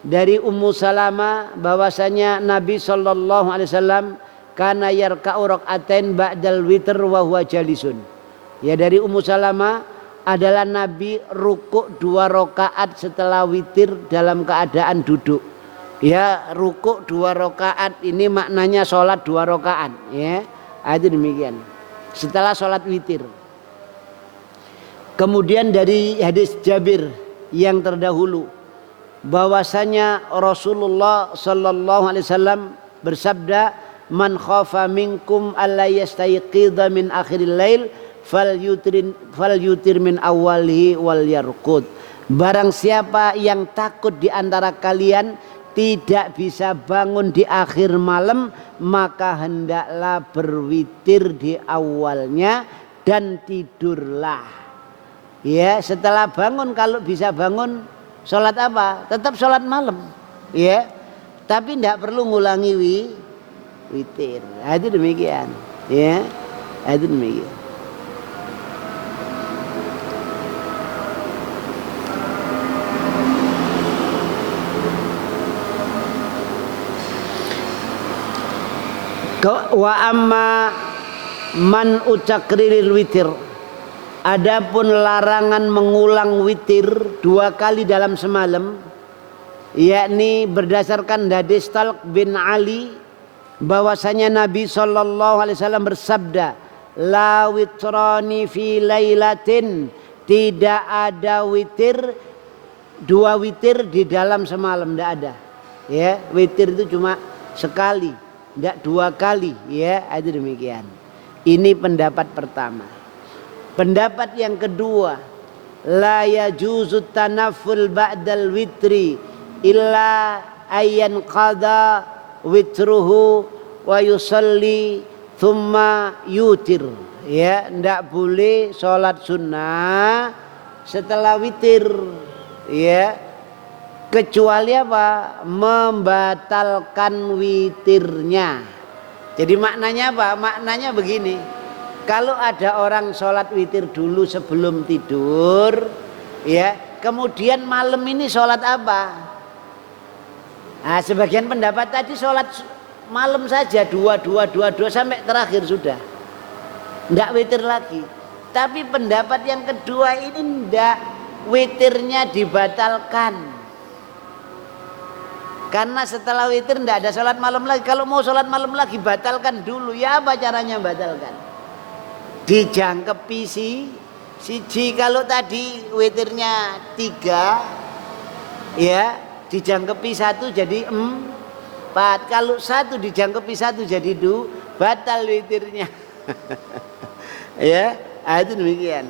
dari Ummu Salamah bahwasanya Nabi sallallahu alaihi wasallam kana yarka'u rak'atain ba'dal witr wa huwa jalisun. Ya, dari Ummu Salamah adalah Nabi rukuk 2 rakaat setelah witir dalam keadaan duduk. Ya, rukuk 2 rakaat ini maknanya sholat 2 rakaat, ya. Itu demikian. Setelah sholat witir. Kemudian dari hadis Jabir yang terdahulu bahwasanya Rasulullah sallallahu alaihi wasallam bersabda, man khafa minkum alla yastayqidha min akhiril lail falyutir min awwalihi wal yarqud. Barang siapa yang takut di antara kalian tidak bisa bangun di akhir malam, maka hendaklah berwitir di awalnya dan tidurlah. Ya, setelah bangun, kalau bisa bangun sholat apa? Tetap sholat malam, ya. Tapi tidak perlu ngulangi witir. Itu demikian, ya. Itu demikian. Wa amma man ucakriril witir, adapun larangan mengulang witir 2 kali dalam semalam, yakni berdasarkan hadis Talq bin Ali bahwasanya Nabi sallallahu alaihi wasallam bersabda, la witrani fi lailatin, tidak ada witir dua witir di dalam semalam, tidak ada. Ya, witir itu cuma sekali, tidak dua kali. Ya, itu demikian. Ini pendapat pertama. Pendapat yang kedua, la yajuzu tanafful ba'dal witri illa ayyan qada witruhu wa yusalli thumma yutir. Ya, tidak boleh sholat sunnah setelah witir. Ya, kecuali apa? Membatalkan witirnya. Jadi maknanya apa? Maknanya begini. Kalau ada orang sholat witir dulu sebelum tidur, ya, kemudian malam ini sholat apa? Nah, sebagian pendapat tadi sholat malam saja dua sampai terakhir sudah, tidak witir lagi. Tapi pendapat yang kedua ini tidak, witirnya dibatalkan. Karena setelah witir tidak ada sholat malam lagi. Kalau mau sholat malam lagi batalkan dulu. Ya, apa caranya batalkan? Dijangkepi siji. Kalau tadi witirnya 3, ya, dijangkepi 1 jadi 4. Kalau 1 dijangkepi 1 jadi 2, batal witirnya. Ya, itu demikian.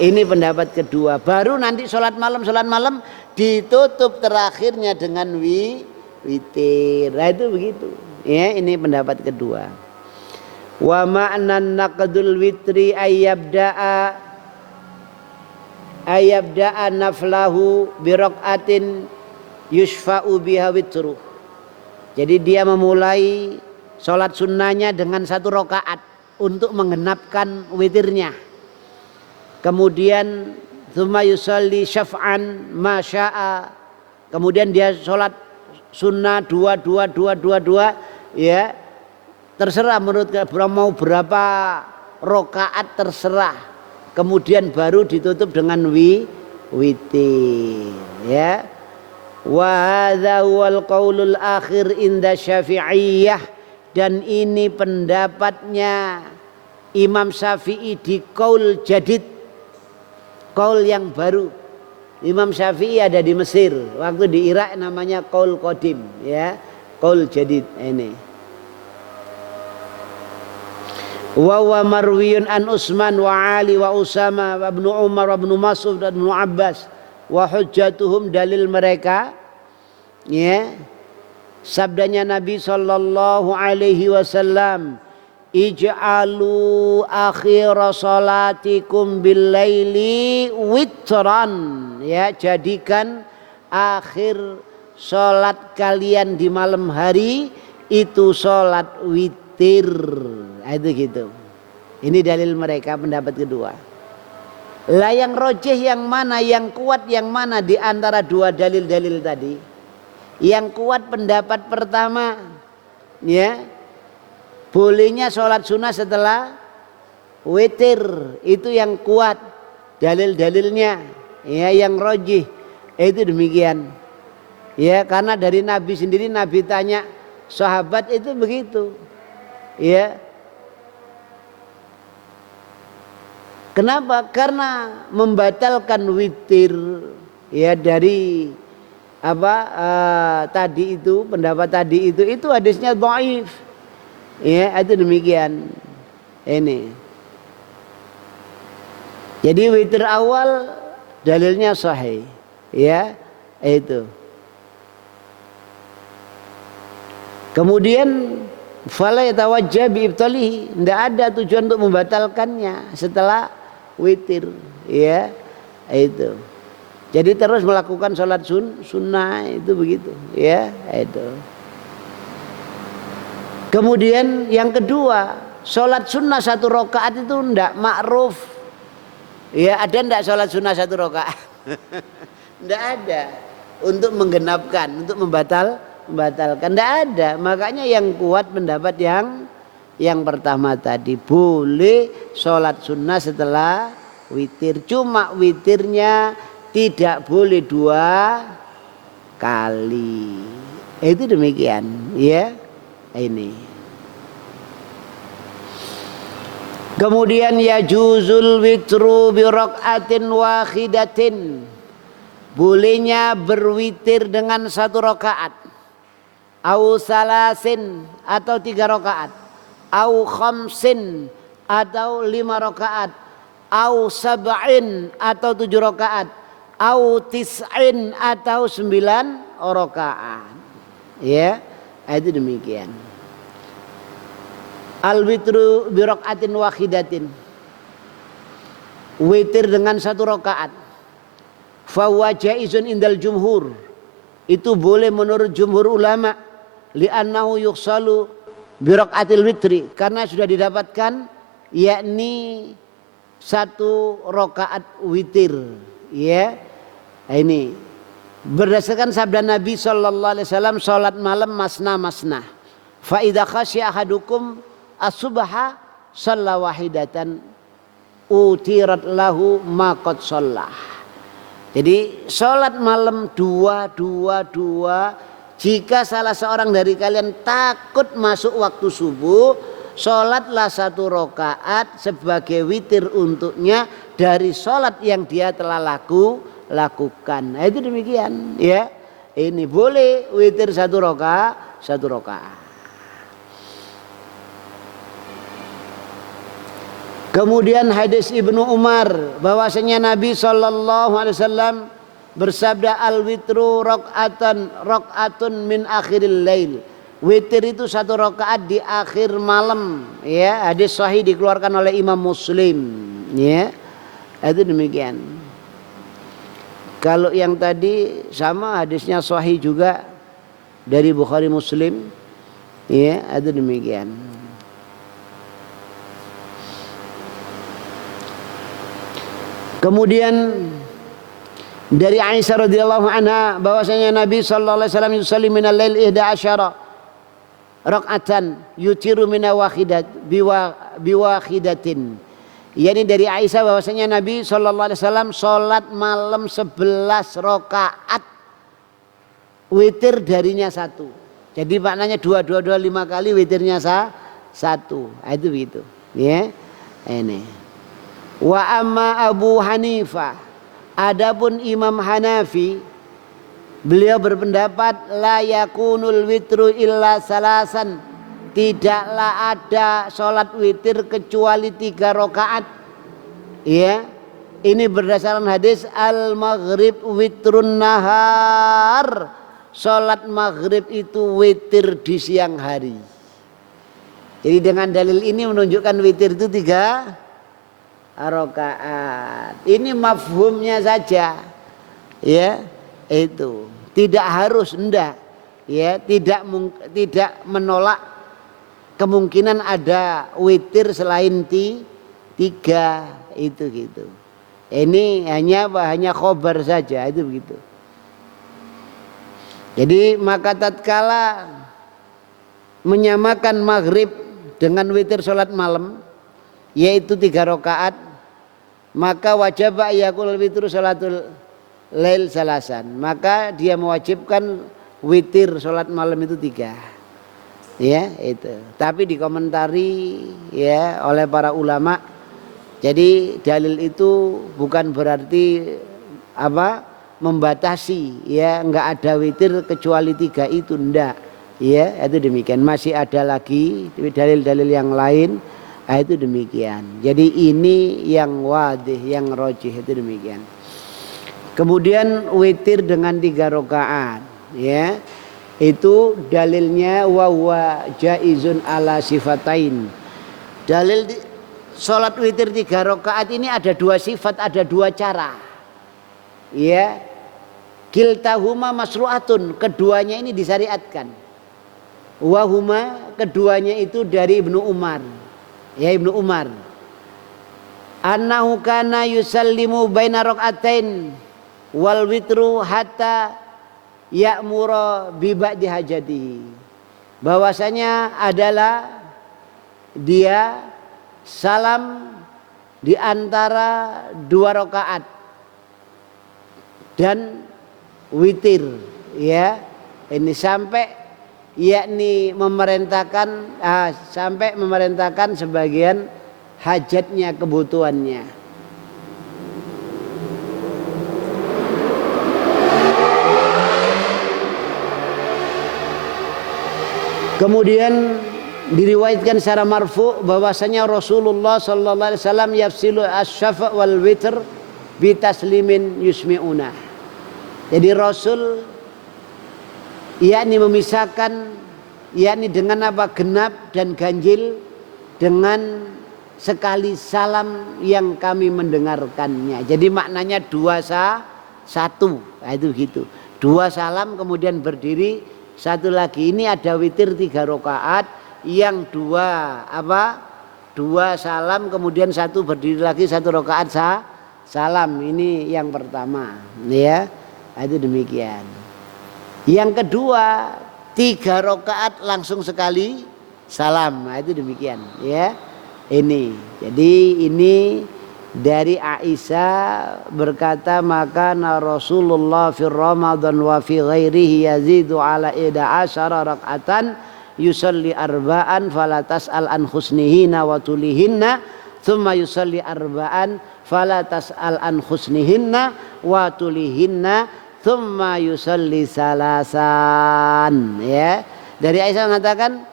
Ini pendapat kedua. Baru nanti sholat malam ditutup terakhirnya dengan witir. Nah, itu begitu. Ya, ini pendapat kedua. Wa ma'nan naqdul witri ayyabda'a naflahu bi raqatin yushfa'u biha witru. Jadi dia memulai sholat sunnahnya dengan 1 rakaat untuk menggenapkan witirnya. Kemudian tsumma yusalli syaf'an ma syaa. Kemudian dia sholat sunnah 2 ya. Terserah menurut mau berapa rakaat terserah. Kemudian baru ditutup dengan witir, ya. Wa hadza wal qaulul akhir inda Syafi'iyah, dan ini pendapatnya Imam Syafi'i di qaul jadid, qaul yang baru. Imam Syafi'i ada di Mesir, waktu di Irak namanya qaul qadim, ya, qaul jadid ini. Wa marwiyun an Utsman wa Ali wa Usama wa Ibnu Umar wa Ibnu Mas'ud dan Ibnu Abbas wa hujjatuhum, dalil mereka, ya, sabdanya Nabi sallallahu alaihi wasallam, ij'alu akhira salatikum bil laili witran, ya, jadikan akhir salat kalian di malam hari itu salat witir. Itu gitu. Ini dalil mereka, pendapat kedua. Lah yang rojih yang mana, yang kuat yang mana di antara dua dalil-dalil tadi? Yang kuat pendapat pertama, ya, bolehnya sholat sunnah setelah witir, itu yang kuat dalil-dalilnya, ya, yang rojih itu demikian, ya, karena dari Nabi sendiri, Nabi tanya sahabat itu begitu, ya. Kenapa? Karena membatalkan witir, ya, dari apa tadi itu, pendapat tadi itu hadisnya dhaif, ya, itu demikian. Ini jadi witir awal dalilnya sahih, ya, itu. Kemudian fala yatawajjah bi ibtalihi, tidak ada tujuan untuk membatalkannya setelah witir, ya, itu. Jadi terus melakukan sholat sunnah itu begitu, ya, itu. Kemudian yang kedua, sholat sunnah 1 rakaat itu ndak ma'ruf, ya. Ada ndak sholat sunnah 1 rakaat? Ndak ada. Untuk menggenapkan, untuk membatalkan, ndak ada. Makanya yang kuat pendapat yang pertama tadi, boleh sholat sunnah setelah witir. Cuma witirnya tidak boleh 2 kali. Itu demikian, ya. Ini. Kemudian ya juzul witru bi raka'atin wahidatin. bolehnya berwitir dengan 1 rakaat, au salasin atau 3 rakaat, au khamsin atau 5 rakaat, au sab'in atau 7 rakaat, au tis'in atau 9 rakaat. Ya, itu demikian. Al witru bi rakaatin wahidatin, witir dengan 1 rakaat. Fa huwa jaizun indal jumhur, itu boleh menurut jumhur ulama. Li'annahu yukhsalu bi rakaatil witri, karena sudah didapatkan yakni 1 rakaat witir. Ya, ini berdasarkan sabda Nabi sallallahu alaihi wasallam, salat malam masna masna. Fa idza khasya ahadukum as-subha shalla wahidatan utirat lahu ma qad shallah. Jadi salat malam 2 jika salah seorang dari kalian takut masuk waktu subuh, salatlah 1 rakaat sebagai witir untuknya dari salat yang dia telah lakukan. Nah, itu demikian ya. Ini boleh witir 1 rakaat. Kemudian hadis Ibnu Umar bahwasanya Nabi sallallahu alaihi wasallam bersabda, al witru rakaatun min akhiril lail. Witir itu 1 rakaat di akhir malam, ya. Hadis sahih dikeluarkan oleh Imam Muslim, ya. Itu demikian. Kalau yang tadi sama hadisnya sahih juga dari Bukhari Muslim, ya, itu demikian. Kemudian dari Aisyah radhiyallahu anha bahwasanya Nabi sallallahu alaihi wasallam yusalli minal lail 11 rakaatan yutiru min biwahidatin. Yani dari Aisyah bahwasanya Nabi sallallahu alaihi wasallam salat malam 11 rakaat, witir darinya 1. Jadi maknanya 2 5 kali, witirnya 1. Itu begitu, ya. Ini. Wa amma Abu Hanifah, adapun Imam Hanafi, beliau berpendapat la yakunul witru illa salasan, tidaklah ada sholat witir kecuali 3 rakaat. Ya, ini berdasarkan hadis al maghrib witrun nahar, sholat maghrib itu witir di siang hari. Jadi dengan dalil ini menunjukkan witir itu 3 rakaat. Ini mafhumnya saja, ya, itu tidak harus, enggak, ya, tidak menolak kemungkinan ada witir selain 3 itu gitu. Ini hanya khobar saja, itu begitu. Jadi maka tatkala menyamakan maghrib dengan witir sholat malam, yaitu 3 rakaat, maka wajib yakul witru salatul lail salasan, maka dia mewajibkan witir sholat malam itu 3, ya, itu. Tapi dikomentari, ya, oleh para ulama. Jadi dalil itu bukan berarti membatasi, ya, enggak ada witir kecuali 3 itu, enggak, ya. Itu demikian. Masih ada lagi dalil-dalil yang lain. Itu demikian. Jadi ini yang wadih, yang rojih, itu demikian. Kemudian witir dengan 3 rakaat, ya, itu dalilnya wa huwa jaizun ala sifatain. Dalil salat witir 3 rakaat ini ada 2 sifat, ada 2 cara, ya. Kiltahuma masru'atun, keduanya ini disyariatkan. Wa huma, keduanya itu dari Ibnu Umar. Ya, Ibnu Umar, annahu kana yusallimu baina rakaatain wal witru hatta ya'mura bi ba'di hajatihi, bahwasanya adalah dia salam di antara 2 rakaat dan witir, ya, ini sampai yakni sampai memerintahkan sebagian hajatnya, kebutuhannya. Kemudian diriwayatkan secara marfu bahwasanya Rasulullah sallallahu alaihi wasallam yafsilu asy-syafa' wal witr bi taslimin yusmi'una. Jadi Rasul yakni memisahkan yakni dengan apa genap dan ganjil dengan sekali salam yang kami mendengarkannya. Jadi maknanya dua satu. Nah, itu gitu. Dua salam kemudian berdiri satu lagi. Ini ada witir 3 rakaat yang dua apa? Dua salam kemudian satu berdiri lagi 1 rakaat salam. Ini yang pertama, ya. Nah, itu demikian. Yang kedua 3 rakaat langsung sekali salam. Nah, itu demikian, ya. Ini. Jadi ini dari Aisyah berkata maka Rasulullah fi Ramadan wa fi ghairihi yazidu ala 11 rak'atan yusalli arba'an fala tas'al an husnihinna wa tulihinna thumma yusalli arba'an fala tas'al an husnihinna wa tulihinna thumma yusalli salasan, ya. Dari Aisyah mengatakan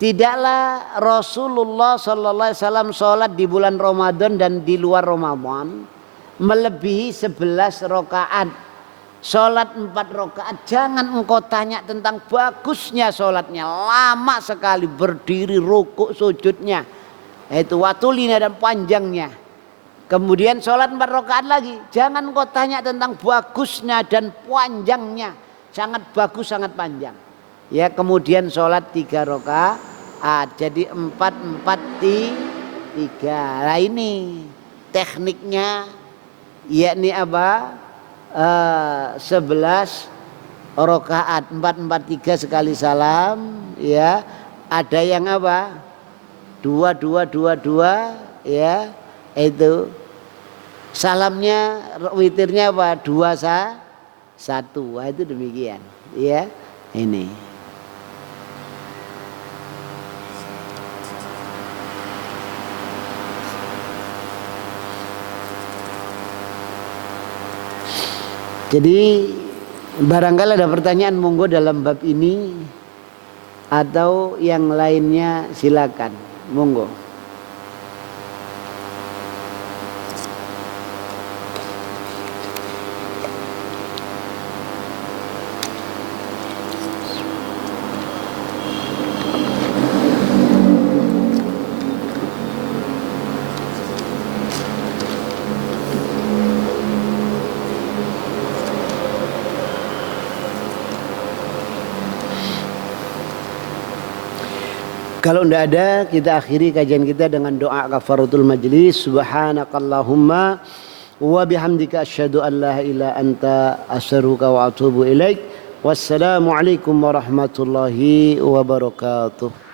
tidaklah Rasulullah sallallahu alaihi wasallam sholat di bulan Ramadan dan di luar Ramadan melebihi 11 rakaat. Sholat 4 rakaat. Jangan engkau tanya tentang bagusnya sholatnya, lama sekali berdiri, rukuk, sujudnya, itu watulina dan panjangnya. Kemudian sholat 4 rakaat lagi. Jangan engkau tanya tentang bagusnya dan panjangnya, sangat bagus, sangat panjang. Ya, kemudian sholat 3 rakaat. Jadi 4, 4, 3. Nah ini tekniknya yakni apa? 11 rakaat 4, 4, 3 sekali salam, ya. Ada yang apa? 2, 2, 2, 2, ya. Itu salamnya witirnya apa? 2, 1. Nah, itu demikian, ya. Ini. Jadi barangkali ada pertanyaan monggo dalam bab ini atau yang lainnya silakan, monggo. Kalau tidak ada, kita akhiri kajian kita dengan doa kafaratul majlis. Subhanakallahumma wa bihamdika asyhadu an la ilaha anta astaghfiruka wa atubu ilaik. Wassalamualaikum warahmatullahi wabarakatuh.